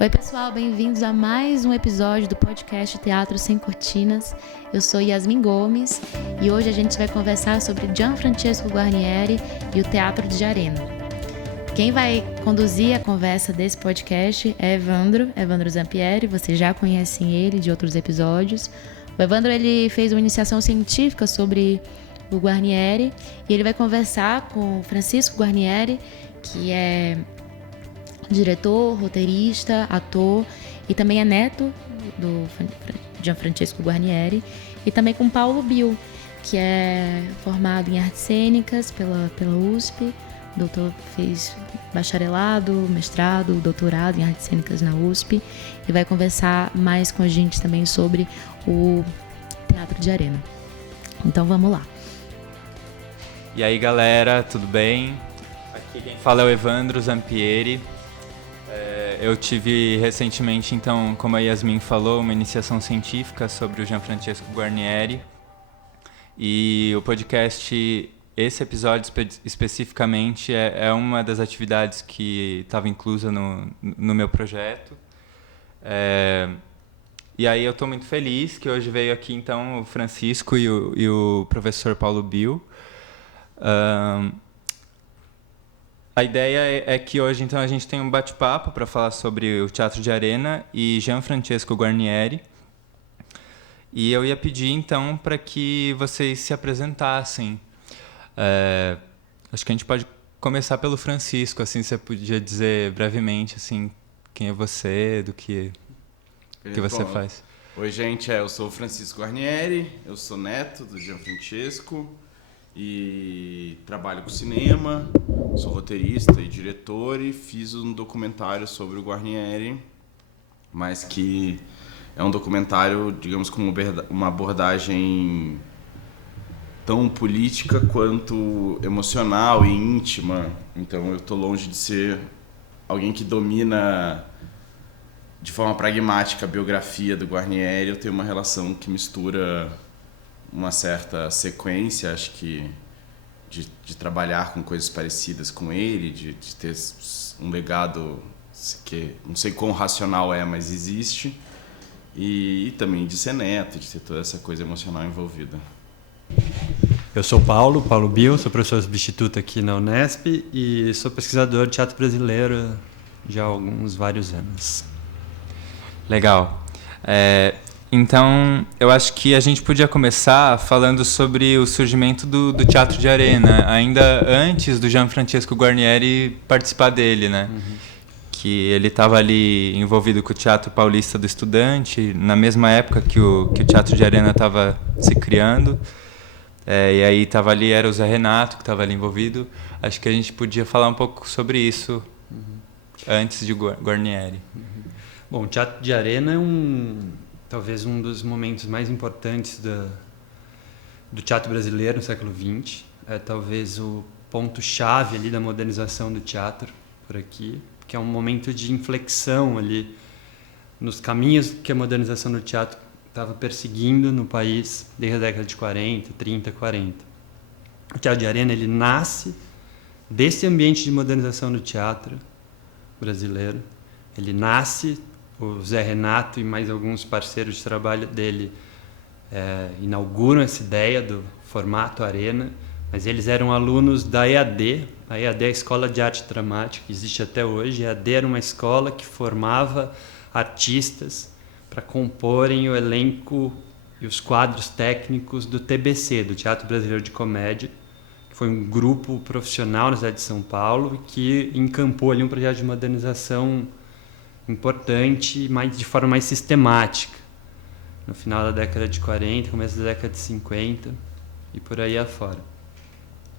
Oi pessoal, bem-vindos a mais um episódio do podcast Teatro Sem Cortinas. Eu sou Yasmin Gomes e hoje a gente vai conversar sobre Gianfrancesco Guarnieri e o Teatro de Arena. Quem vai conduzir a conversa desse podcast é Evandro Zampieri, vocês já conhecem ele de outros episódios. O Evandro ele fez uma iniciação científica sobre o Guarnieri e ele vai conversar com Francisco Guarnieri, que é diretor, roteirista, ator e também é neto do Gianfrancesco Guarnieri, e também com Paulo Bill, que é formado em artes cênicas pela USP, fez bacharelado, mestrado, doutorado em artes cênicas na USP e vai conversar mais com a gente também sobre o Teatro de Arena. Então vamos lá. E aí galera, tudo bem? Aqui quem fala é o Evandro Zampieri. Eu tive recentemente, então, como a Yasmin falou, uma iniciação científica sobre o Gianfrancesco Guarnieri. E o podcast, esse episódio especificamente, é uma das atividades que estava inclusa no meu projeto. E aí eu estou muito feliz que hoje veio aqui, então, o Francisco e o professor Paulo Bill. A ideia é que hoje, então, a gente tem um bate-papo para falar sobre o Teatro de Arena e Gianfrancesco Guarnieri. E eu ia pedir, então, para que vocês se apresentassem. Acho que a gente pode começar pelo Francisco, assim, você podia dizer brevemente, assim, quem é você, do que você faz. Oi, gente, eu sou o Francisco Guarnieri, eu sou neto do Gianfrancesco e trabalho com cinema, sou roteirista e diretor e fiz um documentário sobre o Guarnieri, mas que é um documentário, digamos, com uma abordagem tão política quanto emocional e íntima. Então eu estou longe de ser alguém que domina de forma pragmática a biografia do Guarnieri. Eu tenho uma relação que mistura uma certa sequência, acho que de trabalhar com coisas parecidas com ele, de ter um legado que não sei quão racional mas existe, e também de ser neto, de ter toda essa coisa emocional envolvida. Eu sou Paulo Bill, sou professor substituto aqui na Unesp e sou pesquisador de teatro brasileiro já há vários anos. Legal. Então, eu acho que a gente podia começar falando sobre o surgimento do Teatro de Arena, ainda antes do Gianfrancesco Guarnieri participar dele, né? Uhum. Que ele estava ali envolvido com o Teatro Paulista do Estudante, na mesma época que o Teatro de Arena estava se criando. E aí era o Zé Renato que estava ali envolvido. Acho que a gente podia falar um pouco sobre isso antes de Guarnieri. Uhum. Bom, o Teatro de Arena é talvez um dos momentos mais importantes do teatro brasileiro no século XX. É talvez o ponto-chave ali da modernização do teatro por aqui, que é um momento de inflexão ali nos caminhos que a modernização do teatro estava perseguindo no país desde a década de 40, 30, 40. O Teatro de Arena ele nasce desse ambiente de modernização do teatro brasileiro. Ele nasce, o Zé Renato e mais alguns parceiros de trabalho dele inauguram essa ideia do formato Arena, mas eles eram alunos da EAD. A EAD é a Escola de Arte Dramática, que existe até hoje. A EAD era uma escola que formava artistas para comporem o elenco e os quadros técnicos do TBC, do Teatro Brasileiro de Comédia, que foi um grupo profissional na cidade de São Paulo que encampou ali um projeto de modernização importante, mas de forma mais sistemática, no final da década de 40, começo da década de 50 e por aí afora.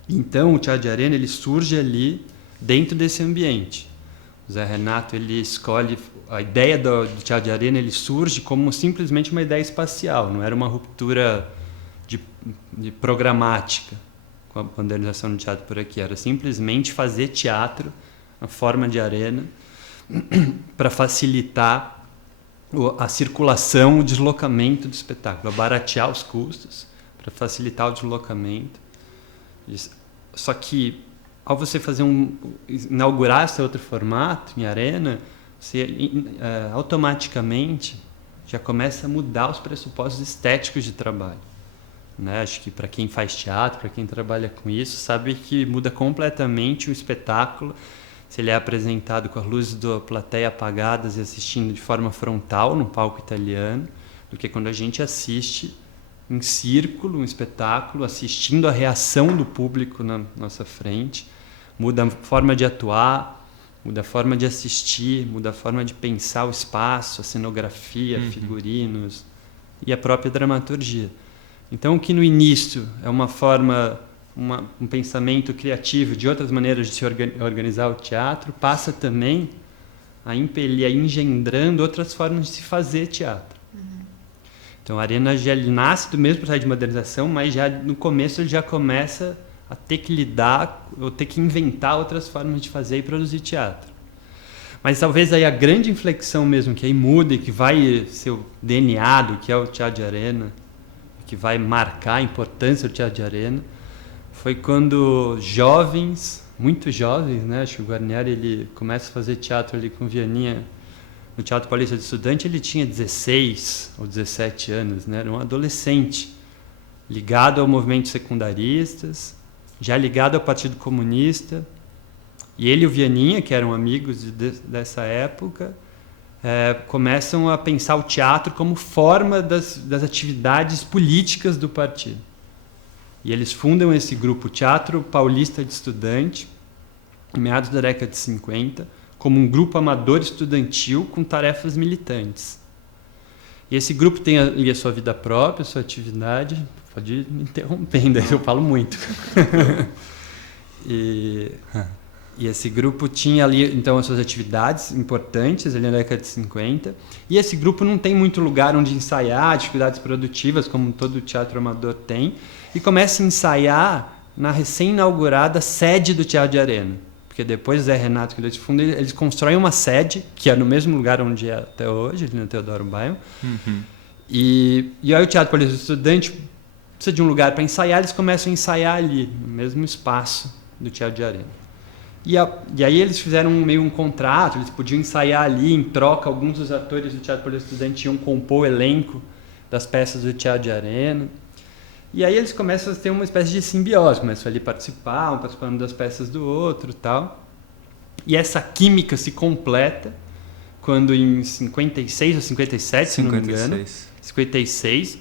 Então o Teatro de Arena ele surge ali dentro desse ambiente. O Zé Renato ele escolhe a ideia do Teatro de Arena, ele surge como simplesmente uma ideia espacial, não era uma ruptura de programática com a modernização do teatro por aqui, era simplesmente fazer teatro na forma de arena para facilitar a circulação, o deslocamento do espetáculo, baratear os custos, para facilitar o deslocamento. Só que, ao você inaugurar esse outro formato em arena, automaticamente já começa a mudar os pressupostos estéticos de trabalho. Né? Acho que para quem faz teatro, para quem trabalha com isso, sabe que muda completamente o espetáculo se ele é apresentado com as luzes da plateia apagadas e assistindo de forma frontal no palco italiano, do que quando a gente assiste em círculo, um espetáculo, assistindo a reação do público na nossa frente. Muda a forma de atuar, muda a forma de assistir, muda a forma de pensar o espaço, a cenografia, figurinos e a própria dramaturgia. Então, o que no início é uma forma, um pensamento criativo de outras maneiras de se organizar o teatro, passa também a impelir, a engendrando outras formas de se fazer teatro. Então, a Arena já nasce do mesmo processo de modernização, mas já no começo ele já começa a ter que lidar, ou ter que inventar outras formas de fazer e produzir teatro. Mas talvez aí a grande inflexão mesmo, que aí muda e que vai ser o DNA do que é o teatro de arena, que vai marcar a importância do teatro de arena, foi quando jovens, muito jovens, né? Acho que o Guarnieri ele começa a fazer teatro ali com Vianinha no Teatro Paulista de Estudante. Ele tinha 16 ou 17 anos, né? Era um adolescente ligado ao movimento secundaristas, já ligado ao Partido Comunista. E ele e o Vianinha, que eram amigos dessa época, começam a pensar o teatro como forma das atividades políticas do partido. E eles fundam esse grupo, Teatro Paulista de Estudante, em meados da década de 50, como um grupo amador estudantil com tarefas militantes. E esse grupo tem ali a sua vida própria, a sua atividade. Pode me interrompendo, eu falo muito. E esse grupo tinha ali, então, as suas atividades importantes, ali na década de 50. E esse grupo não tem muito lugar onde ensaiar atividades produtivas, como todo teatro amador tem, e começa a ensaiar na recém-inaugurada sede do Teatro de Arena. Porque depois do Zé Renato, que eles fundam, eles constroem uma sede, que é no mesmo lugar onde é até hoje, ali no Teodoro Baio. E aí o Teatro Paulista do Estudante precisa de um lugar para ensaiar, eles começam a ensaiar ali, no mesmo espaço do Teatro de Arena. E aí eles fizeram meio um contrato, eles podiam ensaiar ali, em troca, alguns dos atores do Teatro Paulista do Estudante iam compor o elenco das peças do Teatro de Arena. E aí eles começam a ter uma espécie de simbiose, começam ali a participar, um participando das peças do outro e tal. E essa química se completa quando em 56 ou 57, se não me engano, 56,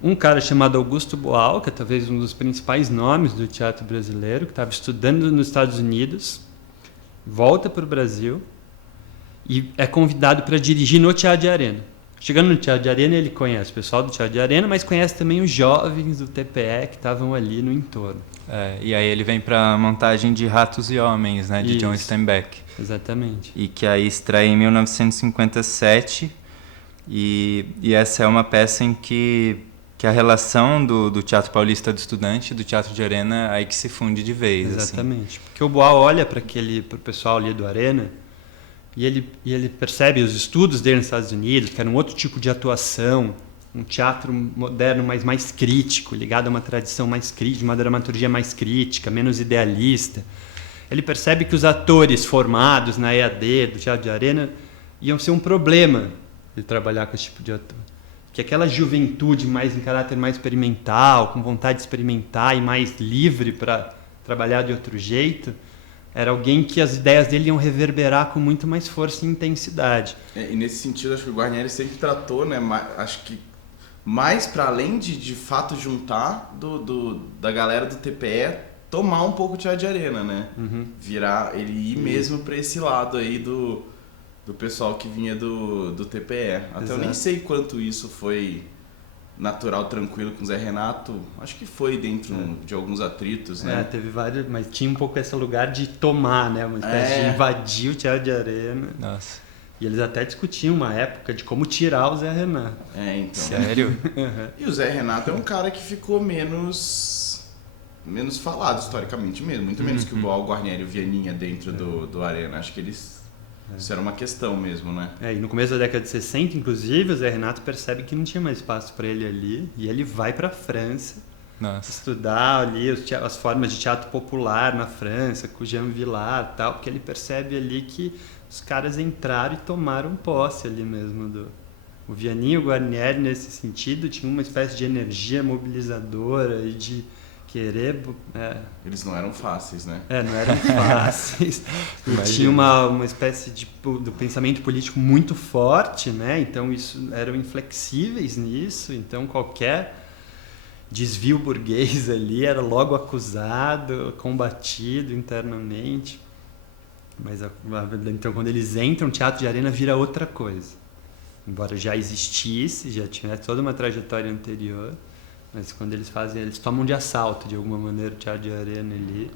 um cara chamado Augusto Boal, que é talvez um dos principais nomes do teatro brasileiro, que estava estudando nos Estados Unidos, volta para o Brasil e é convidado para dirigir no Teatro de Arena. Chegando no Teatro de Arena, ele conhece o pessoal do Teatro de Arena, mas conhece também os jovens do TPE que estavam ali no entorno. E aí ele vem para a montagem de Ratos e Homens, né, de John Steinbeck. Exatamente. E que aí estreia em 1957. E essa é uma peça em que a relação do Teatro Paulista do Estudante e do Teatro de Arena aí que se funde de vez. Exatamente. Assim. Porque o Boal olha para o pessoal ali do Arena e ele percebe os estudos dele nos Estados Unidos, que era um outro tipo de atuação, um teatro moderno, mas mais crítico, ligado a uma tradição mais crítica, uma dramaturgia mais crítica, menos idealista. Ele percebe que os atores formados na EAD do Teatro de Arena iam ser um problema de trabalhar com esse tipo de ator. Que aquela juventude mais em caráter mais experimental, com vontade de experimentar e mais livre para trabalhar de outro jeito, era alguém que as ideias dele iam reverberar com muito mais força e intensidade. E nesse sentido, acho que o Guarnieri sempre tratou, né, acho que mais para além de fato juntar da galera do TPE, tomar um pouco de Teatro de Arena, né? Virar, ele ir mesmo para esse lado aí do pessoal que vinha do TPE. Até Exato. Eu nem sei quanto isso foi natural, tranquilo com o Zé Renato. Acho que foi dentro de alguns atritos, né? Teve vários, mas tinha um pouco esse lugar de tomar, né? Uma espécie de invadir o Teatro de Arena. Nossa. E eles até discutiam uma época de como tirar o Zé Renato. Então. Sério? E o Zé Renato é um cara que ficou menos falado historicamente mesmo. Muito menos que o Boal, Guarnieri e o Vianinha dentro do Arena. Acho que eles... Isso era uma questão mesmo, né? E no começo da década de 60, inclusive, o Zé Renato percebe que não tinha mais espaço para ele ali. E ele vai para a França estudar ali as formas de teatro popular na França, com Jean Vilar e tal, porque ele percebe ali que os caras entraram e tomaram posse ali mesmo. O Vianney e o Guarnieri, nesse sentido, tinham uma espécie de energia mobilizadora e de querer... Eles não eram fáceis, né? Não eram fáceis. E tinha uma espécie do pensamento político muito forte, né? Então, eram inflexíveis nisso. Então, qualquer desvio burguês ali era logo acusado, combatido internamente. Mas, então, quando eles entram, o teatro de arena vira outra coisa. Embora já existisse, já tivesse toda uma trajetória anterior, mas quando eles tomam de assalto, de alguma maneira, o teatro de arena ali,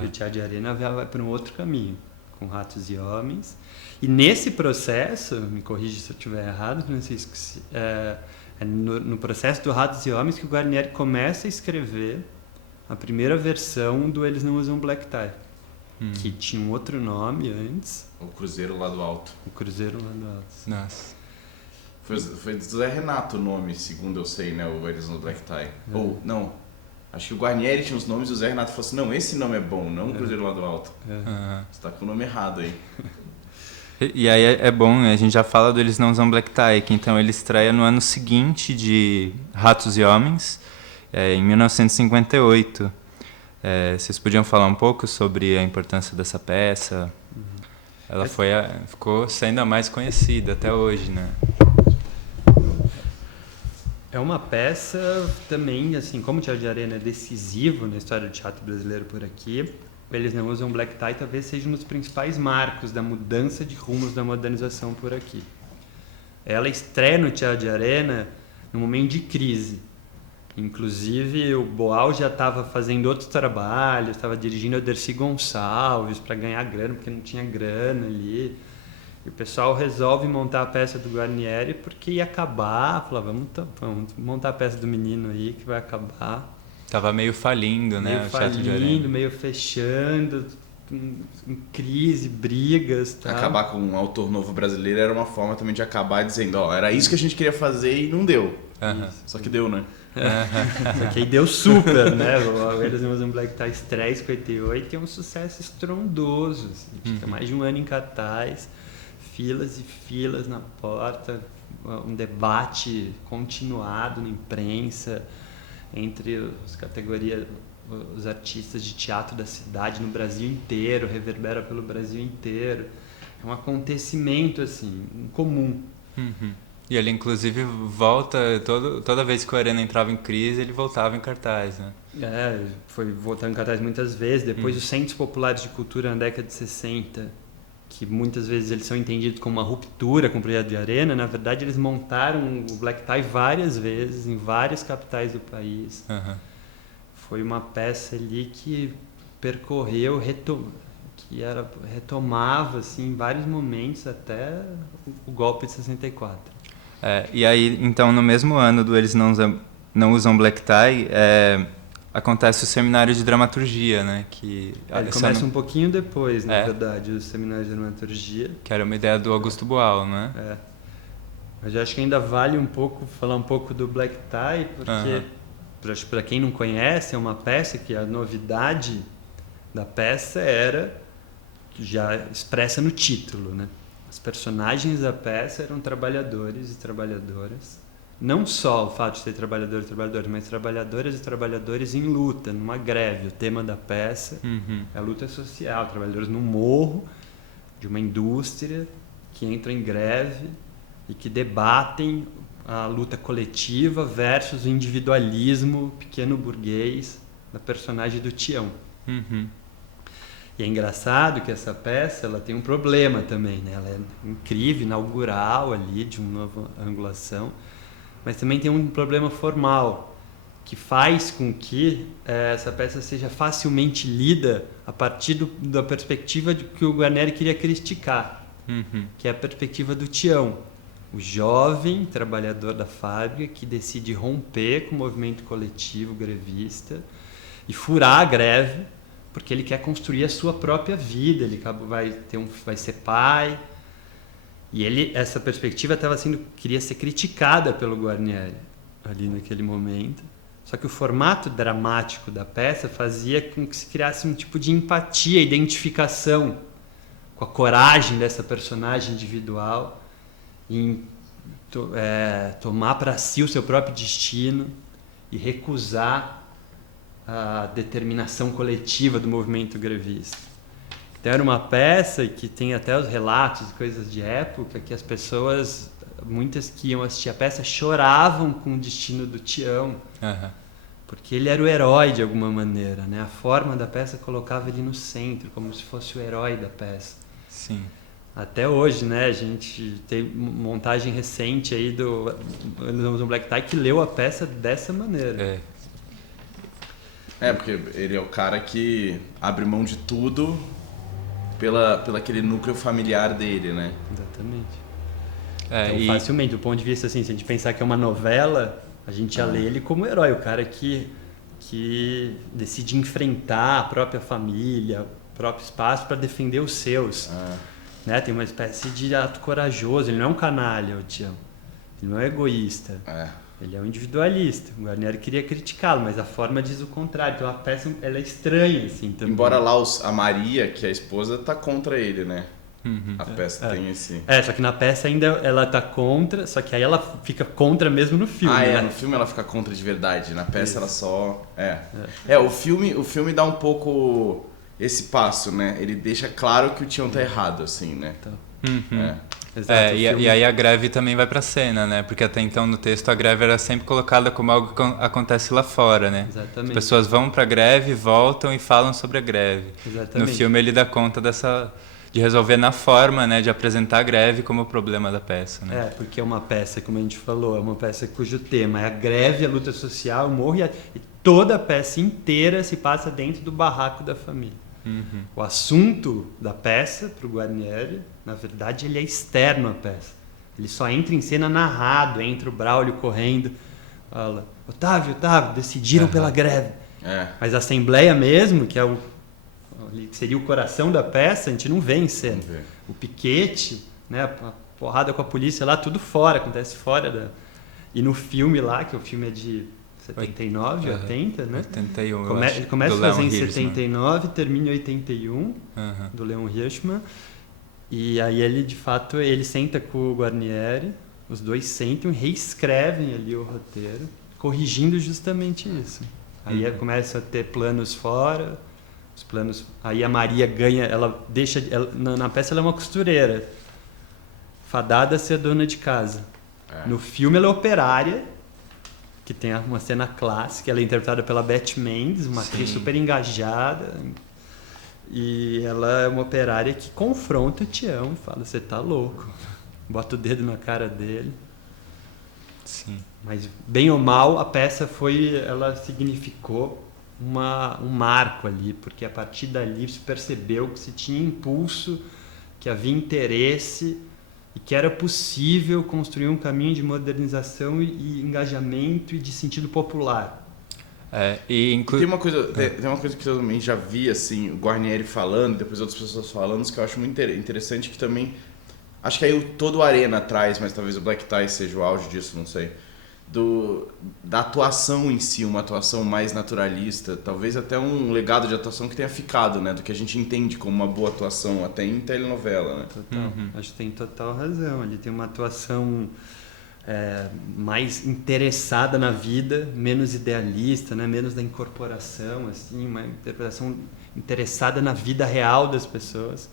e o teatro de arena vai para um outro caminho, com Ratos e Homens. E nesse processo, me corrija se eu estiver errado, Francisco, no processo do Ratos e Homens que o Guarnieri começa a escrever a primeira versão do Eles Não Usam Black Tie, que tinha um outro nome antes. O Cruzeiro lá do Alto. O Cruzeiro lá do Alto. Nossa. Foi do Zé Renato o nome, segundo eu sei, né? O Eles No Black Tie. Ou, não. Acho que o Guarnieri tinha os nomes e o Zé Renato falou assim, não, esse nome é bom, não o Cruzeiro lá do Alto. Você tá com o nome errado aí. E aí é bom, a gente já fala do Eles Não Usam Black Tie, que então ele estreia no ano seguinte de Ratos e Homens, em 1958. Vocês podiam falar um pouco sobre a importância dessa peça? Ela ficou sendo a mais conhecida até hoje, né? É uma peça também, assim, como o teatro de arena é decisivo na história do teatro brasileiro por aqui, Eles Não Usam Black Tie talvez seja um dos principais marcos da mudança de rumos da modernização por aqui. Ela estreia no teatro de arena num momento de crise. Inclusive, o Boal já estava fazendo outros trabalhos, estava dirigindo a Dercy Gonçalves para ganhar grana, porque não tinha grana ali. E o pessoal resolve montar a peça do Guarnieri porque ia acabar. Falava, vamos montar a peça do menino aí que vai acabar. Tava meio falindo, né? Meio falindo, meio fechando, em crise, brigas. Tal. Acabar com um autor novo brasileiro era uma forma também de acabar dizendo, era isso que a gente queria fazer e não deu. Só que deu, né? Só que aí deu super, né? O Eles Não Usam Black Tie estreia em 58 e é um sucesso estrondoso. Assim. Fica mais de um ano em cartaz, filas e filas na porta, um debate continuado na imprensa entre os artistas de teatro da cidade no Brasil inteiro, reverbera pelo Brasil inteiro. É um acontecimento assim, comum. E ele, inclusive, volta, toda vez que o Arena entrava em crise, ele voltava em cartaz, né? Foi voltando em cartaz muitas vezes. Depois, os centros populares de cultura na década de 60, que muitas vezes eles são entendidos como uma ruptura com o projeto de Arena, na verdade, eles montaram o Black Tie várias vezes, em várias capitais do país. Foi uma peça ali que percorreu, retomava assim, em vários momentos até o golpe de 64. E aí, então, no mesmo ano do Eles Não Usam Black Tie, acontece o seminário de dramaturgia, né? Ele começa um pouquinho depois, na verdade, o seminário de dramaturgia. Que era uma ideia do Augusto Boal, né? Mas eu acho que ainda vale falar um pouco do Black Tie, porque, para quem não conhece, é uma peça que a novidade da peça era já expressa no título, né? Os personagens da peça eram trabalhadores e trabalhadoras. Não só o fato de ser trabalhadores e trabalhadoras, mas trabalhadoras e trabalhadores em luta, numa greve. O tema da peça é a luta social. Trabalhadores no morro de uma indústria que entra em greve e que debatem a luta coletiva versus o individualismo pequeno burguês da personagem do Tião. E é engraçado que essa peça ela tem um problema também, né? Ela é incrível, inaugural ali, de uma nova angulação, mas também tem um problema formal, que faz com que essa peça seja facilmente lida a partir da perspectiva de que o Guarnieri queria criticar, que é a perspectiva do Tião, o jovem trabalhador da fábrica que decide romper com o movimento coletivo grevista e furar a greve, porque ele quer construir a sua própria vida, ele vai ser pai. E essa perspectiva queria ser criticada pelo Guarnieri ali naquele momento. Só que o formato dramático da peça fazia com que se criasse um tipo de empatia, identificação com com a coragem dessa personagem individual em tomar para si o seu próprio destino e recusar a determinação coletiva do movimento grevista. Então era uma peça que tem até os relatos e coisas de época que as pessoas, muitas que iam assistir a peça, choravam com o destino do Tião, porque ele era o herói de alguma maneira, né? A forma da peça colocava ele no centro, como se fosse o herói da peça. Sim. Até hoje, né, a gente tem montagem recente aí do Black Tie que leu a peça dessa maneira. Porque ele é o cara que abre mão de tudo pela aquele núcleo familiar dele, né? Exatamente. Então, facilmente, do ponto de vista assim, se a gente pensar que é uma novela, a gente já lê ele como herói, o cara que decide enfrentar a própria família, o próprio espaço para defender os seus. Né? Tem uma espécie de ato corajoso, ele não é um canalha, o Tião. Ele não é egoísta. Ele é um individualista. O Guarnieri queria criticá-lo, mas a forma diz o contrário. Então a peça ela é estranha, assim, também. Embora lá a Maria, que é a esposa, tá contra ele, né? A peça tem esse... só que na peça ainda ela tá contra, só que aí ela fica contra mesmo no filme. Né? No filme ela fica contra de verdade. Na peça ela só... O filme dá um pouco esse passo, né? Ele deixa claro que o Tião tá errado, assim, né? Exato, e aí a greve também vai pra cena, né? Porque até então no texto a greve era sempre colocada como algo que acontece lá fora, né? Exatamente. As pessoas vão pra greve, voltam e falam sobre a greve. Exatamente. No filme ele dá conta de resolver na forma, né? De apresentar a greve como o problema da peça, né? Porque é uma peça, como a gente falou, é uma peça cujo tema é a greve, a luta social, o morro, e toda a peça inteira se passa dentro do barraco da família. O assunto da peça, para o Guarnieri, na verdade, ele é externo à peça. Ele só entra em cena narrado, entra o Braulio correndo, fala, Otávio, decidiram pela greve. Mas a assembleia mesmo, que que seria o coração da peça, a gente não vê em cena. O piquete, né, a porrada com a polícia lá, tudo fora, acontece fora. E no filme lá, que o filme é de 79, 80, né? 81, Ele começa a fazer em 79, termina em 81, do Leon Hirschman. E aí ele, de fato, ele senta com o Guarnieri, os dois sentam e reescrevem ali o roteiro, corrigindo justamente isso. Aí começa a ter planos fora, os planos... Aí a Maria ganha, na peça ela é uma costureira, fadada a ser dona de casa. No filme ela é operária, que tem uma cena clássica, ela é interpretada pela Beth Mendes, uma atriz super engajada, e ela é uma operária que confronta o Tião, fala, você tá louco, bota o dedo na cara dele. Sim. Mas bem ou mal, a peça ela significou um marco ali, porque a partir dali se percebeu que se tinha impulso, que havia interesse e que era possível construir um caminho de modernização e engajamento e de sentido popular. Tem uma coisa que eu também já vi, assim, o Guarnieri falando, depois outras pessoas falando, que eu acho muito interessante, que também, acho que aí todo o Arena traz, mas talvez o Black Tie seja o auge disso, não sei, da atuação em si, uma atuação mais naturalista, talvez até um legado de atuação que tenha ficado, né, do que a gente entende como uma boa atuação, até em telenovela, né? Total. Acho que tem total razão. Ele tem uma atuação mais interessada na vida, menos idealista, né, menos da incorporação, assim, uma interpretação interessada na vida real das pessoas.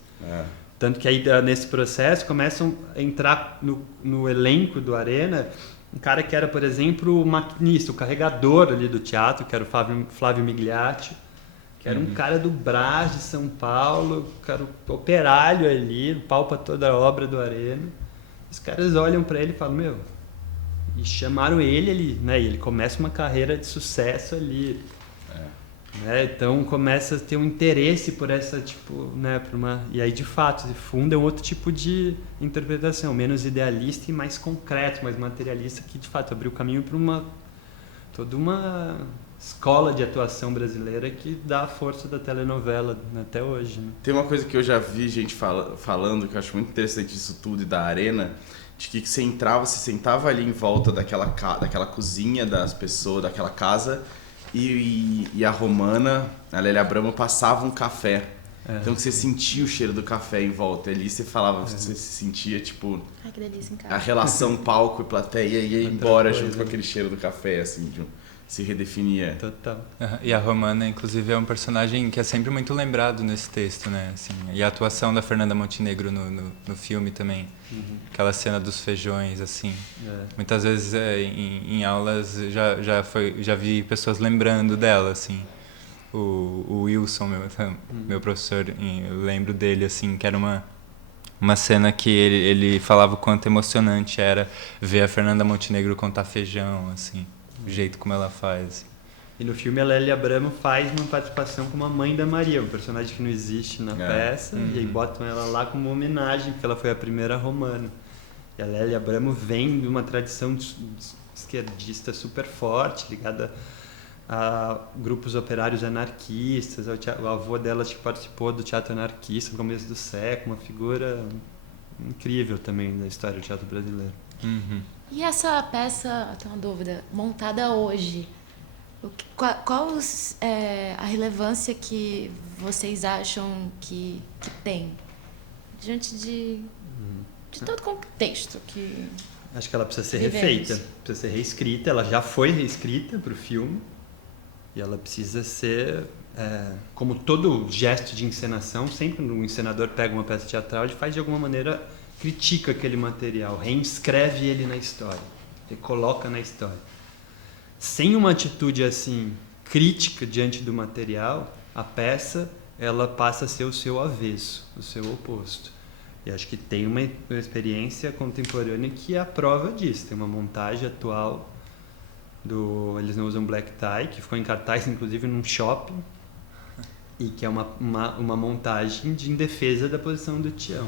Tanto que aí nesse processo começam a entrar no elenco do Arena um cara que era, por exemplo, o maquinista, o carregador ali do teatro, que era o Flávio Migliatti, que era um cara do Brás de São Paulo, cara operário ali, palpa toda a obra do Arena. Os caras olham para ele e falam, e chamaram ele, né? E ele começa uma carreira de sucesso ali. Né? Então começa a ter um interesse por essa, né, e aí de fato se funda um outro tipo de interpretação, menos idealista e mais concreto, mais materialista, que de fato abriu o caminho para toda uma escola de atuação brasileira que dá a força da telenovela até hoje. Né? Tem uma coisa que eu já vi gente falando, que eu acho muito interessante disso tudo e da Arena, de que você sentava ali em volta daquela cozinha das pessoas, daquela casa, e a Romana, a Lélia Abramo, passava um café Então que você sentia o cheiro do café em volta. Ali você falava, você se sentia, tipo... Ai, que delícia em casa. A relação palco e plateia ia Outra embora coisa, junto com aquele cheiro do café, assim, se redefinia. Total. E a Romana, inclusive, é um personagem que é sempre muito lembrado nesse texto, né? Assim, e a atuação da Fernanda Montenegro no filme também. Aquela cena dos feijões, assim. Muitas vezes em aulas já vi pessoas lembrando dela, assim. O Wilson, meu professor, eu lembro dele, assim, que era uma cena que ele falava o quanto emocionante era ver a Fernanda Montenegro contar feijão, assim, o jeito como ela faz. E no filme a Lélia Abramo faz uma participação como a mãe da Maria, um personagem que não existe na peça, e aí botam ela lá como homenagem, porque ela foi a primeira romana. E a Lélia Abramo vem de uma tradição esquerdista super forte, ligada a grupos operários anarquistas. O avô dela participou do teatro anarquista no começo do século, uma figura incrível também da história do teatro brasileiro. E essa peça, tenho uma dúvida, montada hoje, qual é a relevância que vocês acham que tem diante de todo o contexto que... Acho que ela precisa ser vivemos. refeita, precisa ser reescrita. Ela já foi reescrita para o filme e ela precisa ser, como todo gesto de encenação, sempre um encenador pega uma peça teatral e faz de alguma maneira, critica aquele material, reinscreve ele na história, recoloca na história. Sem uma atitude assim crítica diante do material, a peça ela passa a ser o seu avesso, o seu oposto. E acho que tem uma experiência contemporânea que é a prova disso. Tem uma montagem atual Eles Não Usam Black Tie, que ficou em cartaz inclusive num shopping, e que é uma montagem em defesa da posição do Tião.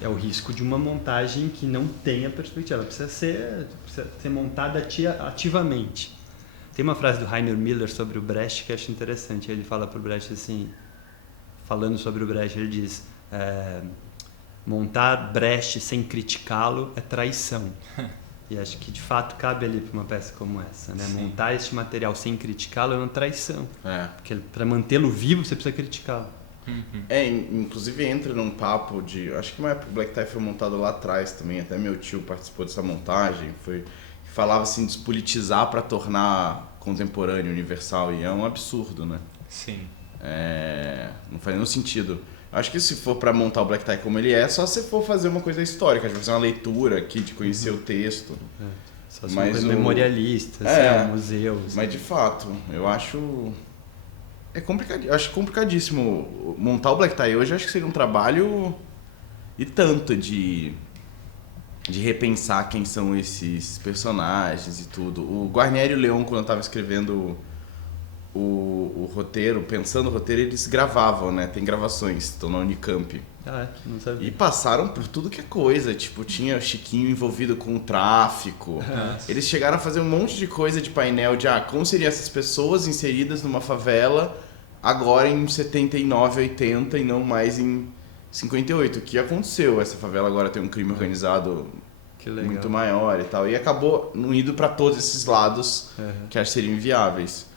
É o risco de uma montagem que não tenha perspectiva. Ela precisa ser montada ativamente. Tem uma frase do Rainer Miller sobre o Brecht que eu acho interessante. Ele fala para o Brecht assim, falando sobre o Brecht, ele diz: montar Brecht sem criticá-lo é traição. E acho que de fato cabe ali para uma peça como essa, né? Montar este material sem criticá-lo é uma traição. Porque para mantê-lo vivo você precisa criticá-lo. Inclusive entra num papo de... Acho que uma época o Black Tie foi montado lá atrás também, até meu tio participou dessa montagem, que falava assim, despolitizar para tornar contemporâneo, universal, e é um absurdo, né? Sim. Não faz nenhum sentido. Acho que se for para montar o Black Tie como ele é, só se for fazer uma coisa histórica, de fazer uma leitura aqui, de conhecer o texto. Só se for memorialistas, museus. Mas de fato, eu acho... acho complicadíssimo montar o Black Tie hoje. Acho que seria um trabalho e tanto de repensar quem são esses personagens e tudo. O Guarnieri e o Leon, quando eu estava escrevendo o roteiro, pensando no roteiro, eles gravavam, né? Tem gravações, estão na Unicamp. Não sabia. E passaram por tudo que é coisa, tipo, tinha o Chiquinho envolvido com o tráfico. Eles chegaram a fazer um monte de coisa de painel de como seriam essas pessoas inseridas numa favela agora em 79, 80 e não mais em 58. O que aconteceu? Essa favela agora tem um crime organizado muito maior e tal. E acabou não indo para todos esses lados que acho que seriam inviáveis.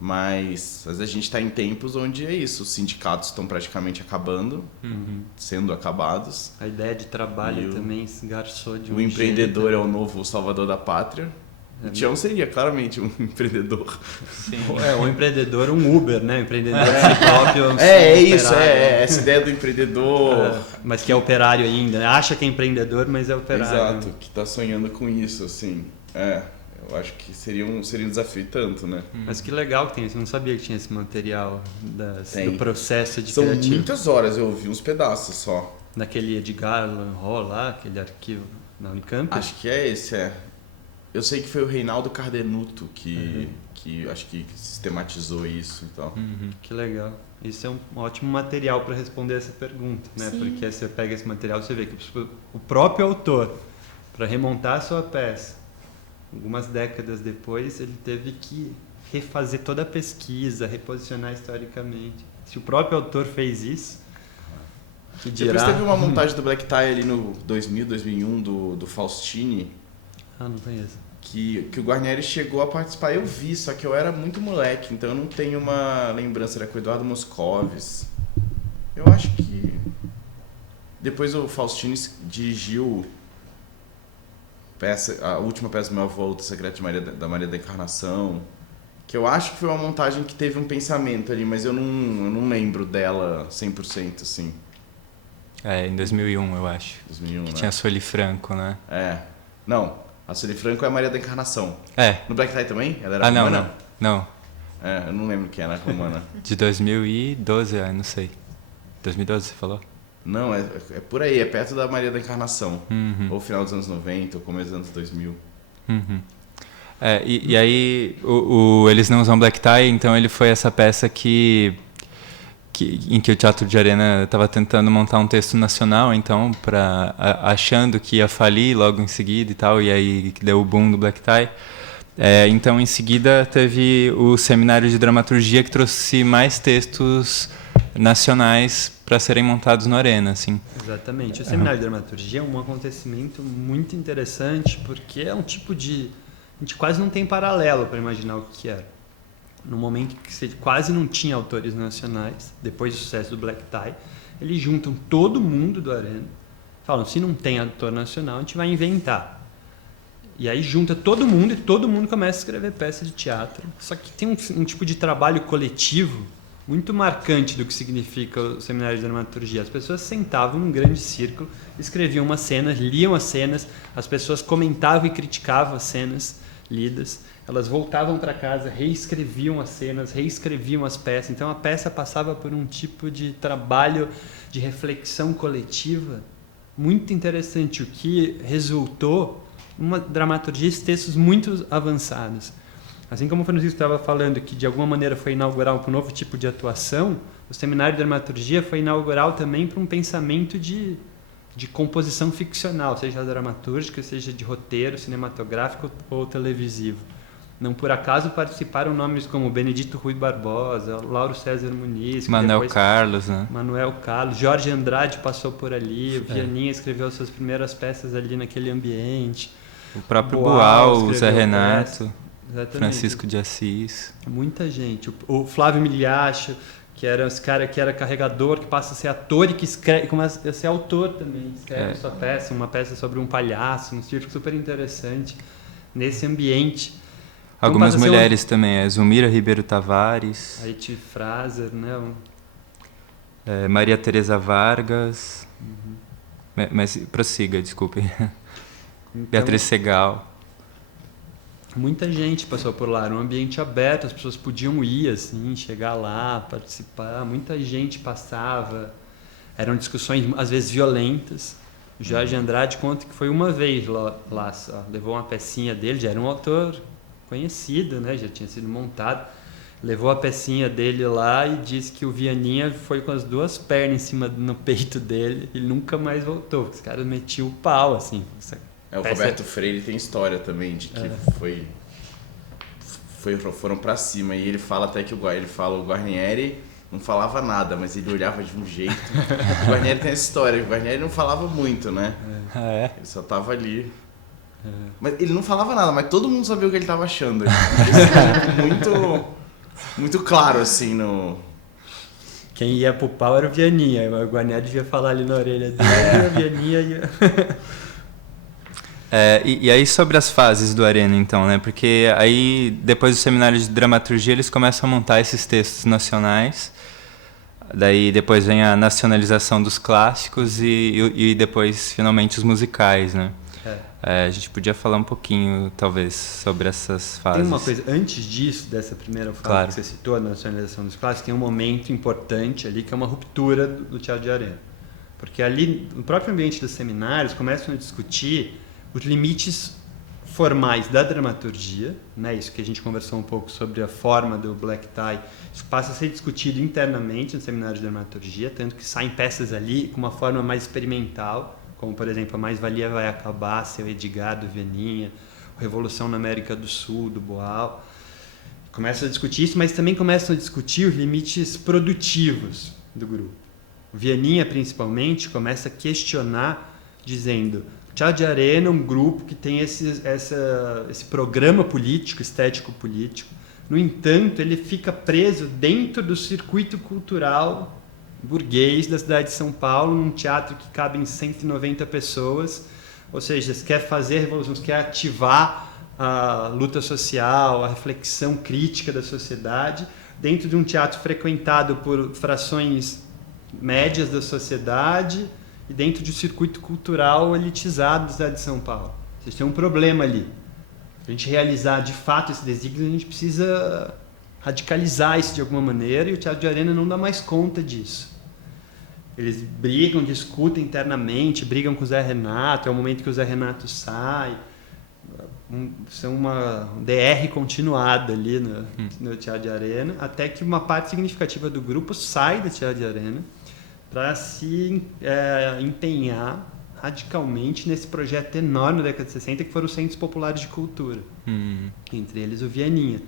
Mas a gente está em tempos onde é isso, os sindicatos estão praticamente acabando, sendo acabados. A ideia de trabalho também se garçou de o empreendedor é o novo salvador da pátria. O Tião seria claramente um empreendedor. Sim. Um empreendedor, um Uber, né? Um empreendedor próprio. Isso, essa ideia do empreendedor. Mas que é operário ainda, acha que é empreendedor, mas é operário. Exato, que está sonhando com isso, assim. Eu acho que seria um desafio tanto, né? Mas que legal que tem isso. Eu não sabia que tinha esse material do processo de São criativo. muitas horas, eu ouvi uns pedaços só. Naquele Edgar Hall lá, aquele arquivo na Unicamp? Acho que é esse, Eu sei que foi o Reinaldo Cardenuto que acho que sistematizou isso e tal. Que legal. Isso é um ótimo material para responder essa pergunta, né? Sim. Porque você pega esse material e você vê que o próprio autor, para remontar a sua peça, algumas décadas depois, ele teve que refazer toda a pesquisa, reposicionar historicamente. Se o próprio autor fez isso, que dirá... Depois teve uma montagem do Black Tie ali no 2000, 2001, do Faustini. Não conheço. Que o Guarnieri chegou a participar. Eu vi, só que eu era muito moleque, então eu não tenho uma lembrança. Era com o Eduardo Moscovis. Eu acho que depois o Faustino dirigiu a última peça do meu avô, O Secreto da Maria da Encarnação, que eu acho que foi uma montagem que teve um pensamento ali, mas eu não lembro dela 100%, assim. Em 2001, eu acho. 2001, que né? tinha a Sueli Franco, né? Não, a Sueli Franco é a Maria da Encarnação. No Black Tie também? Ela era romana? Não. Eu não lembro quem era romana. De 2012, não sei. 2012, você falou? Não, é por aí, é perto da Maria da Encarnação. Uhum. Ou final dos anos 90, ou começo dos anos 2000. Uhum. E aí, Eles Não Usam Black Tie, então ele foi essa peça em que o Teatro de Arena estava tentando montar um texto nacional, então, achando que ia falir logo em seguida e tal, e aí que deu o boom do Black Tie. Então, em seguida, teve o Seminário de Dramaturgia, que trouxe mais textos nacionais para serem montados no Arena, assim. Exatamente. O Seminário de Dramaturgia é um acontecimento muito interessante, porque é um tipo de... A gente quase não tem paralelo para imaginar o que era. No momento que você quase não tinha autores nacionais, depois do sucesso do Black Tie, eles juntam todo mundo do Arena, falam, se não tem autor nacional, a gente vai inventar. E aí junta todo mundo e todo mundo começa a escrever peça de teatro. Só que tem um tipo de trabalho coletivo muito marcante do que significa o Seminário de Dramaturgia. As pessoas sentavam num grande círculo, escreviam umas cenas, liam as cenas, as pessoas comentavam e criticavam as cenas lidas, elas voltavam para casa, reescreviam as cenas, reescreviam as peças. Então a peça passava por um tipo de trabalho de reflexão coletiva muito interessante, o que resultou uma dramaturgia e textos muito avançados. Assim como o Francisco estava falando que de alguma maneira foi inaugural para um novo tipo de atuação, o Seminário de Dramaturgia foi inaugural também para um pensamento de composição ficcional, seja dramatúrgica, seja de roteiro, cinematográfico ou televisivo. Não por acaso participaram nomes como Benedito Rui Barbosa, Lauro César Muniz, Manuel Carlos, né? Manuel Carlos, Jorge Andrade passou por ali, o Vianinha escreveu suas primeiras peças ali naquele ambiente. O próprio Boal, o Zé Renato, Exatamente. Francisco de Assis. Muita gente. O Flávio Miliacho, que era esse cara que era carregador, que passa a ser ator e que escreve, começa a ser autor também. Escreve sua peça, uma peça sobre um palhaço, um circo super interessante nesse ambiente. Algumas mulheres também, a Zulmira Ribeiro Tavares, a Iti Fraser, né? Maria Tereza Vargas, mas prossiga, desculpe. Então, Beatriz Segal. Muita gente passou por lá, era um ambiente aberto, as pessoas podiam ir, assim, chegar lá, participar, muita gente passava, eram discussões às vezes violentas. O Jorge Andrade conta que foi uma vez lá só, levou uma pecinha dele, já era um autor conhecido, né? Já tinha sido montado, levou a pecinha dele lá e disse que o Vianinha foi com as duas pernas em cima no peito dele e nunca mais voltou, porque os caras metiam o pau, assim. O Roberto Freire tem história também de que foram pra cima, e ele fala até que o Guarnieri não falava nada, mas ele olhava de um jeito. O Guarnieri tem essa história, o Guarnieri não falava muito, né? Ele só tava ali. Mas ele não falava nada, mas todo mundo sabia o que ele estava achando. Muito, muito claro, assim, no... Quem ia pro pau era o Vianinha. O Guarnieri devia falar ali na orelha dele, e o Vianinha ia... E aí sobre as fases do Arena, então, né? Porque aí, depois do Seminário de Dramaturgia, eles começam a montar esses textos nacionais. Daí depois vem a nacionalização dos clássicos e depois, finalmente, os musicais, né? A gente podia falar um pouquinho, talvez, sobre essas fases. Tem uma coisa, antes disso, dessa primeira fase que você citou, a nacionalização dos clássicos, tem um momento importante ali, que é uma ruptura do Teatro de Arena. Porque ali, no próprio ambiente dos seminários, começam a discutir os limites formais da dramaturgia, né? Isso que a gente conversou um pouco sobre a forma do Black Tie, isso passa a ser discutido internamente no seminário de dramaturgia, tanto que saem peças ali com uma forma mais experimental, como, por exemplo, A Mais-Valia Vai Acabar, Seu Edgar, do Vianinha, Revolução na América do Sul, do Boal. Começam a discutir isso, mas também começam a discutir os limites produtivos do grupo. O Vianinha, principalmente, começa a questionar, dizendo: Teatro de Arena é um grupo que tem esse programa político, estético-político. No entanto, ele fica preso dentro do circuito cultural burguês da cidade de São Paulo, num teatro que cabe em 190 pessoas. Ou seja, se quer fazer revolução, se quer ativar a luta social, a reflexão crítica da sociedade, dentro de um teatro frequentado por frações médias da sociedade e dentro de um circuito cultural elitizado da cidade de São Paulo. Ou seja, tem um problema ali. Para a gente realizar de fato esse desígnio, a gente precisa radicalizar isso de alguma maneira, e o Teatro de Arena não dá mais conta disso. Eles brigam, discutem internamente, brigam com o Zé Renato, é o momento que o Zé Renato sai. São uma DR continuada ali no Teatro de Arena, até que uma parte significativa do grupo sai do Teatro de Arena para se empenhar radicalmente nesse projeto enorme da década de 60, que foram os Centros Populares de Cultura. Entre eles o Vianinha.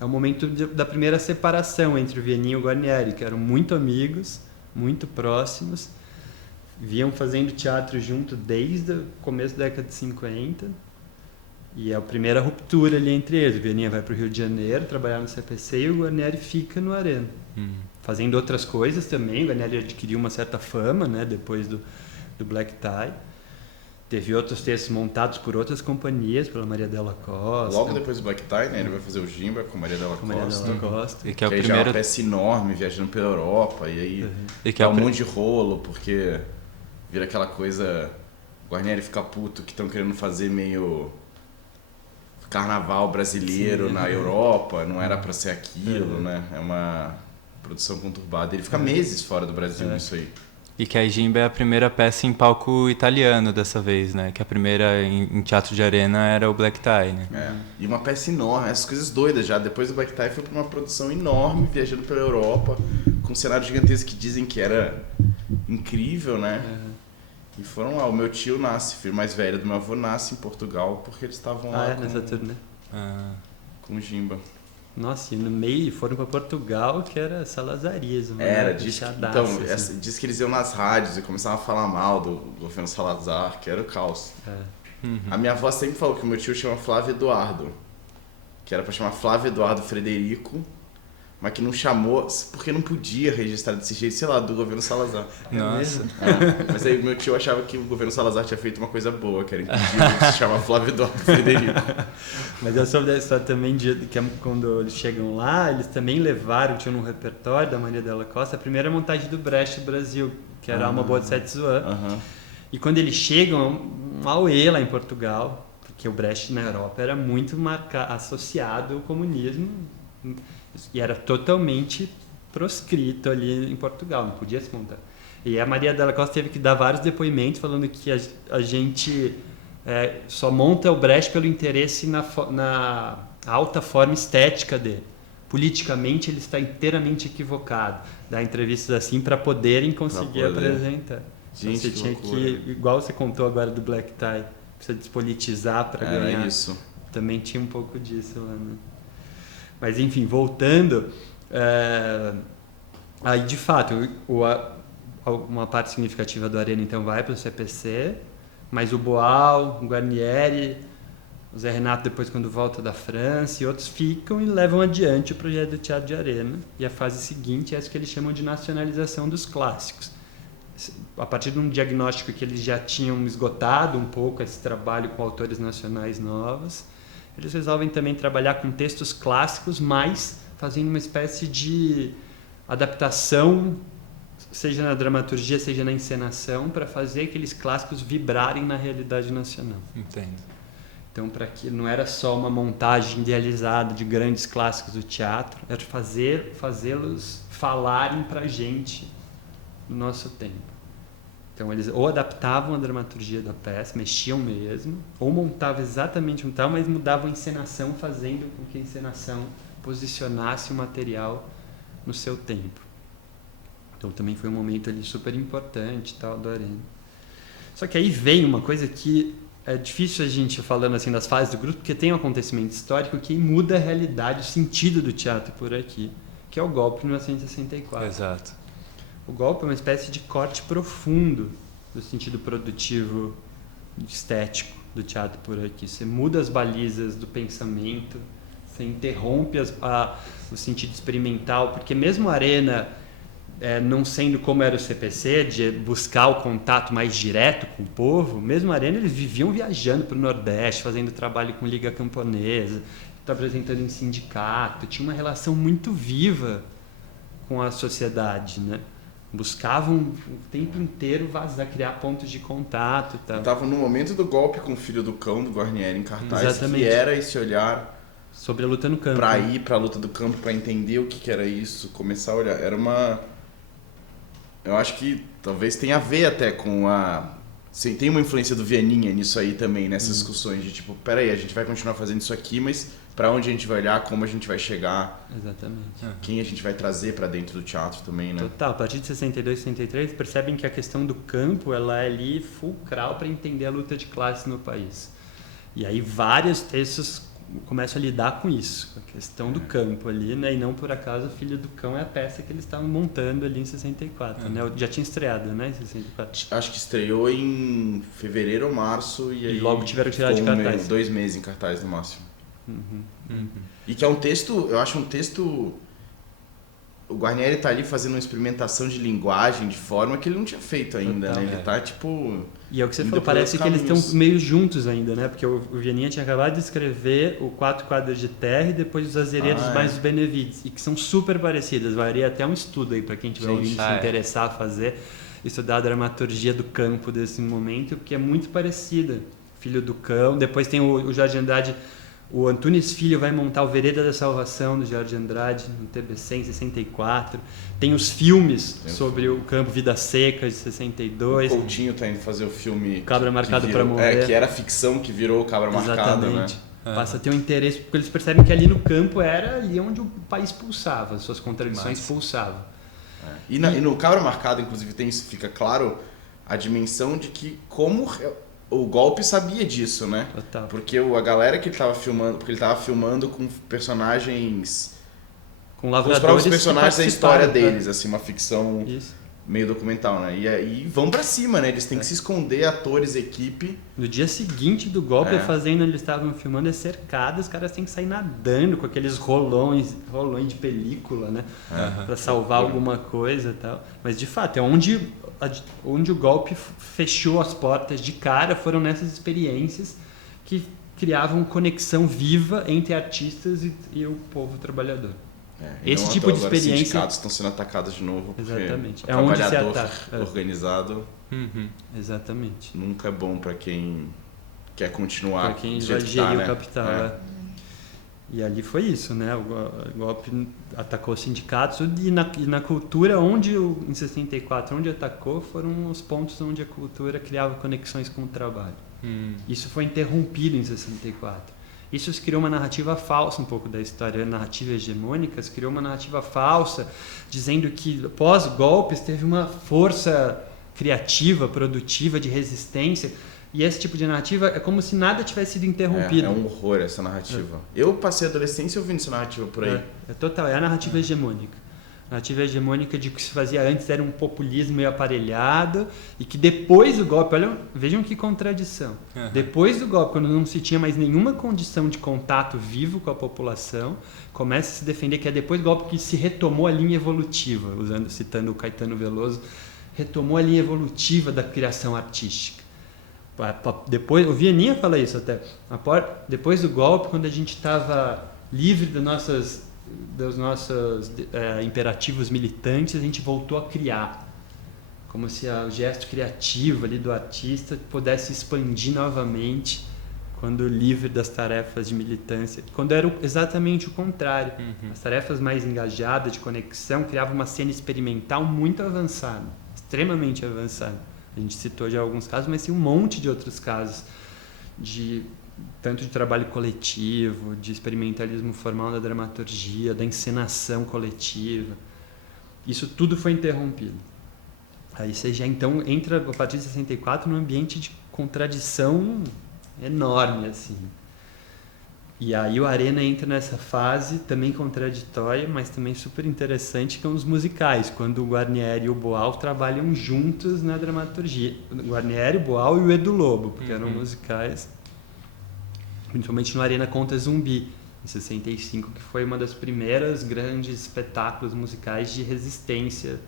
É o momento da primeira separação entre o Vianinha e o Guarnieri, que eram muito amigos, muito próximos, vinham fazendo teatro junto desde o começo da década de 50, e é a primeira ruptura ali entre eles. O Vianinha vai para o Rio de Janeiro trabalhar no CPC e o Guarnieri fica no Arena, fazendo outras coisas também. O Guarnieri adquiriu uma certa fama, né, depois do Black Tie. Teve outros textos montados por outras companhias, pela Maria Della Costa. Logo depois do Black Tie, né, ele vai fazer o Gimba com a Maria Della Costa. E que é o já primeiro... é uma peça enorme, viajando pela Europa, e aí E que dá um monte de rolo, porque vira aquela coisa... O Guarnieri fica puto que estão querendo fazer meio carnaval brasileiro na Europa, não era pra ser aquilo, né? É uma produção conturbada. Ele fica meses fora do Brasil nisso aí. E que a Gimba é a primeira peça em palco italiano dessa vez, né? Que a primeira em teatro de arena era o Black Tie, né? E uma peça enorme, essas coisas doidas já. Depois do Black Tie foi pra uma produção enorme, viajando pela Europa, com um cenário gigantesco que dizem que era incrível, né? E foram lá. O meu tio nasce, filho mais velho do meu avô, nasce em Portugal, porque eles estavam lá nessa turnê. Com o Gimba. Nossa, e no meio foram para Portugal, que era salazarismo. Era, né? diz Assim. que eles iam nas rádios e começavam a falar mal do governo Salazar, que era o caos. A minha avó sempre falou que o meu tio chama Flávio Eduardo, que era para chamar Flávio Eduardo Frederico, mas que não chamou, porque não podia registrar desse jeito, sei lá, do governo Salazar. Nossa. Mas aí meu tio achava que o governo Salazar tinha feito uma coisa boa, que era impedir de se chamar Flávio Eduardo Frederico. Mas eu soube da história também de que quando eles chegam lá, eles também levaram, tinha no repertório da Maria Della Costa, a primeira montagem do Brecht Brasil, que era Uma Boa de Sete Zoan. E quando eles chegam, um auê lá em Portugal, porque o Brecht na Europa era muito associado ao comunismo, e era totalmente proscrito ali em Portugal, não podia se montar. E a Maria Della Costa teve que dar vários depoimentos falando que a gente só monta o Brecht pelo interesse na alta forma estética dele. Politicamente ele está inteiramente equivocado. Dá entrevistas assim para poderem conseguir apresentar. Gente, então, você tinha que, igual você contou agora do Black Tie, precisa despolitizar para ganhar. Isso. Também tinha um pouco disso lá, né? Mas enfim, voltando, aí de fato, uma parte significativa do Arena então vai para o CPC, mas o Boal, o Guarnieri, o Zé Renato depois quando volta da França e outros ficam e levam adiante o projeto do Teatro de Arena, e a fase seguinte é essa que eles chamam de nacionalização dos clássicos. A partir de um diagnóstico que eles já tinham esgotado um pouco esse trabalho com autores nacionais novos, eles resolvem também trabalhar com textos clássicos, mas fazendo uma espécie de adaptação, seja na dramaturgia, seja na encenação, para fazer aqueles clássicos vibrarem na realidade nacional. Entendo. Então, para que não era só uma montagem idealizada de grandes clássicos do teatro, era fazê-los falarem para a gente no nosso tempo. Então eles ou adaptavam a dramaturgia da peça, mexiam mesmo, ou montavam exatamente um tal, mas mudavam a encenação, fazendo com que a encenação posicionasse o material no seu tempo. Então também foi um momento ali super importante, tal, do Arena. Só que aí vem uma coisa que é difícil a gente falando assim das fases do grupo, porque tem um acontecimento histórico que muda a realidade, o sentido do teatro por aqui, que é o golpe de 1964. Exato. O golpe é uma espécie de corte profundo do sentido produtivo, estético do teatro por aqui. Você muda as balizas do pensamento, você interrompe o sentido experimental, porque mesmo a Arena não sendo como era o CPC, de buscar o contato mais direto com o povo, mesmo a Arena eles viviam viajando para o Nordeste, fazendo trabalho com Liga Camponesa, apresentando em sindicato, tinha uma relação muito viva com a sociedade, né? Buscavam o tempo inteiro vazar, criar pontos de contato e tal. Estava no momento do golpe com o Filho do Cão, do Guarnieri, em cartaz, Exatamente. que era esse olhar sobre a luta no campo. Para ir para a luta do campo, para entender o que era isso, começar a olhar. Era uma... Eu acho que talvez tenha a ver até com a... Tem uma influência do Vianinha nisso aí também, nessas discussões de tipo, peraí, a gente vai continuar fazendo isso aqui, mas para onde a gente vai olhar, como a gente vai chegar, exatamente, quem a gente vai trazer para dentro do teatro também, né? Total, a partir de 62, 63, percebem que a questão do campo ela é ali fulcral para entender a luta de classes no país. E aí vários textos começam a lidar com isso, com a questão do campo ali, né? E não por acaso o Filho do Cão é a peça que eles estavam montando ali em 64, né? Já tinha estreado, né, em 64. Acho que estreou em fevereiro ou março e aí logo tiveram que tirar de cartaz. 2 meses em cartaz no máximo. E que é um texto, eu acho um texto... O Guarnieri tá ali fazendo uma experimentação de linguagem, de forma que ele não tinha feito ainda, né? Ele tá tipo... E é o que você falou, parece que eles estão meio juntos ainda, né? Porque o Vianinha tinha acabado de escrever o 4 Quadras de Terra e depois os Azeredos mais os Benevides, e que são super parecidas. Varia até um estudo aí para quem tiver ouvindo se interessar a fazer, estudar a dramaturgia do campo desse momento, porque é muito parecida. Filho do Cão, depois tem o Jorge Andrade... O Antunes Filho vai montar o Vereda da Salvação, do Jorge Andrade, no TBC, em 64. Tem os filmes sobre o campo Vida Seca, de 62. O Coutinho tá indo fazer o filme... Cabra Marcado para Morrer. Que era ficção que virou Cabra Marcado, né? Passa a ter um interesse, porque eles percebem que ali no campo era ali onde o país pulsava, as suas contradições pulsavam. E no Cabra Marcado, inclusive, fica claro a dimensão de que como... O golpe sabia disso, né? Total. Porque a galera que ele tava filmando... Porque ele tava filmando com personagens... Com os próprios personagens da história deles, assim, uma ficção meio documental, né? E aí vão pra cima, né? Eles têm que se esconder, atores, equipe. No dia seguinte do golpe, a fazenda onde eles estavam filmando é cercada, os caras têm que sair nadando com aqueles rolões de película, né? Pra salvar alguma coisa e tal. Mas, de fato, é onde o golpe fechou as portas de cara, foram nessas experiências que criavam conexão viva entre artistas e o povo trabalhador. Esse tipo de experiência... Os sindicatos estão sendo atacados de novo. Exatamente. É onde se ataca. Organizado. Exatamente. Nunca é bom para quem quer continuar. Para quem vai gerir o capital. E ali foi isso, né? O golpe atacou os sindicatos e na cultura, em 64, onde atacou, foram os pontos onde a cultura criava conexões com o trabalho. Isso foi interrompido em 64. Isso criou uma narrativa falsa um pouco da história, narrativa hegemônica, criou uma narrativa falsa, dizendo que pós-golpes teve uma força criativa, produtiva, de resistência, e esse tipo de narrativa é como se nada tivesse sido interrompido. É um horror essa narrativa. Eu passei a adolescência ouvindo essa narrativa por aí. Total, é a narrativa hegemônica. A narrativa hegemônica de que se fazia antes era um populismo meio aparelhado e que depois do golpe, vejam que contradição. Depois do golpe, quando não se tinha mais nenhuma condição de contato vivo com a população, começa a se defender que é depois do golpe que se retomou a linha evolutiva, citando o Caetano Veloso, retomou a linha evolutiva da criação artística. Depois, o Vianinha fala isso até. Depois do golpe, quando a gente estava livre dos nossos imperativos militantes, a gente voltou a criar, como se o gesto criativo ali do artista pudesse expandir novamente quando livre das tarefas de militância, quando era exatamente o contrário. As tarefas mais engajadas de conexão criavam uma cena experimental muito avançada, extremamente avançada. A gente citou já alguns casos, mas tem um monte de outros casos tanto de trabalho coletivo, de experimentalismo formal da dramaturgia, da encenação coletiva. Isso tudo foi interrompido. Aí você já então entra, a partir de 64, num ambiente de contradição enorme, assim. E aí o Arena entra nessa fase também contraditória, mas também super interessante, que são os musicais, quando o Guarnieri e o Boal trabalham juntos na dramaturgia. O Guarnieri, o Boal e o Edu Lobo, porque eram musicais... Principalmente no Arena Conta Zumbi, em 65, que foi uma das primeiras grandes espetáculos musicais de resistência